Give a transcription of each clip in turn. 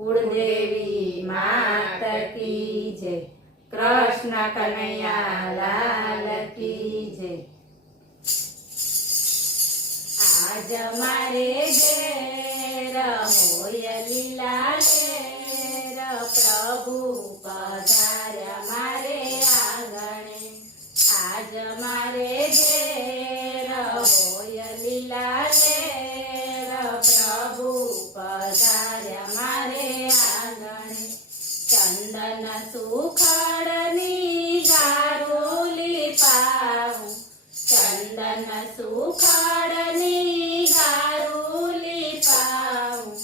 कुलदेवी मात की जय। कृष्ण कन्हैया लाल की जय। आज मारे घेर होय लीला घेर, प्रभु पधार्या मारे आंगणे। आज मारे घेर होय लीला घेर, प्रभु पधार्या मारे आंगणे। चंदन सुखाड़नी गारोली पाऊं, चंदन सुखाड़नी गारोली पाऊं।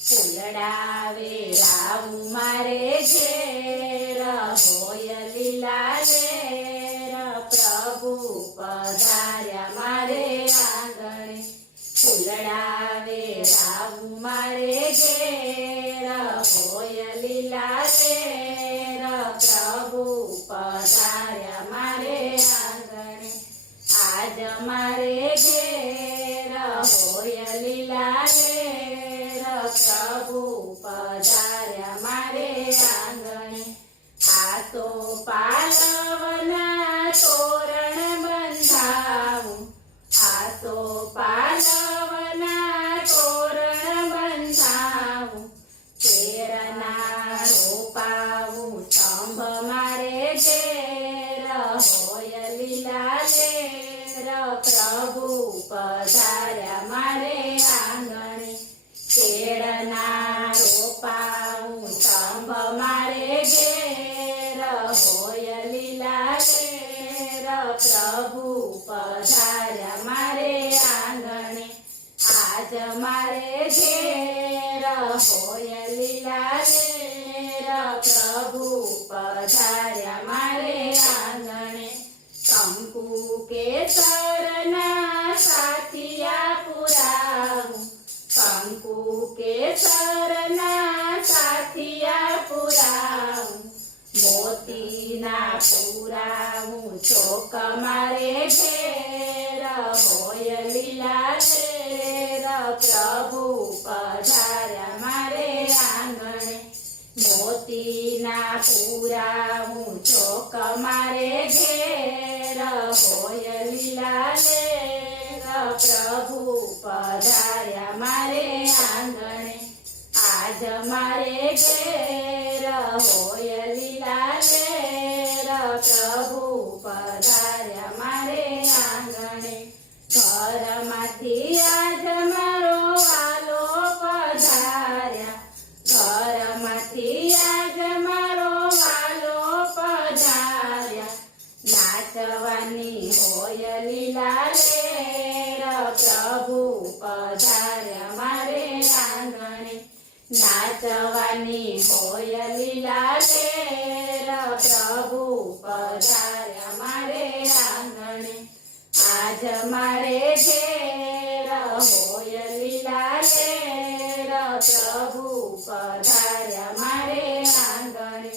फूलड़ावे रावू मारे घेर होय लीला घेर, प्रभु पधार्या मारे आंगणे। फूलड़ावे रावू मारे घेर होय लीला घेर, प्रभु पधार्या मारे आंगणे। आज मारे घेर होय लीला घेर, प्रभु पधार्या मारे आंगणे। आसो पालवना तोरण बंधावूं, आसो पालवना तोरण बंधावूं। केळना रोपावूं स्तंभ मारे घेर होय लीला घेर, प्रभु पधार्या मारे आंगणे। केळना रोपावूं स्तंभ मारे घेर होय लीला घेर, प्रभु पधार्या मारे आंगणे। आज मारे घेर होय लीला घेर, प्रभु पधार्या मारे आंगणे। कंकु केसरना साथिया पुरावूं, कंकु केसरना साथिया पुरावूं। मोतीना पुरावूं चोक मारे घेर होय लीला घेर, प्रभु पधार्या मारे आंगणे। मोतीना पुरावूं चोक मारे घेर होय लीला घेर, प्रभु पधार्या मारे आंगणे। आज मारे घेर होय लीला घेर, प्रभु पधार्या मारे आंगणे। घरमांथी आज मारो वालो पधार्या, घरमांथी आज मारो वालो पधार्या। नाचवानी होय लीला घेर, प्रभु पधार्या मारे आंगणे। नाचवानी होय लीला घेर, प्रभु पधार्या मारे आंगणे। आज मारे घेर होय लीला घेर, प्रभु पधार्या मारे आंगणे।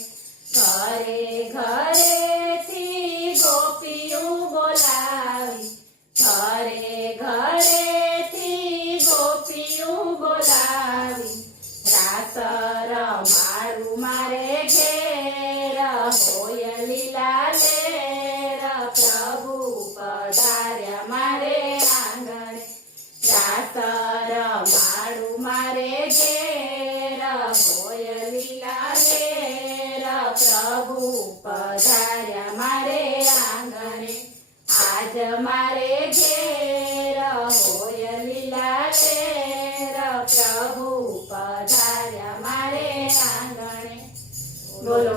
घरे घरे थी गोपियों बोलावी, घरे घरे थी गोपियों बोलावी। रास रमाडू मारे घेर होय लीला घेर, प्रभु पधार्या मारे आंगणे। रास रमाडू मारे घेर होय लीला घेर, प्रभु पधार्या मारे आंगणे। आज मारे घेर होय लीला घेर, प्रभु पधार्या मारे आंगणे। बोलो।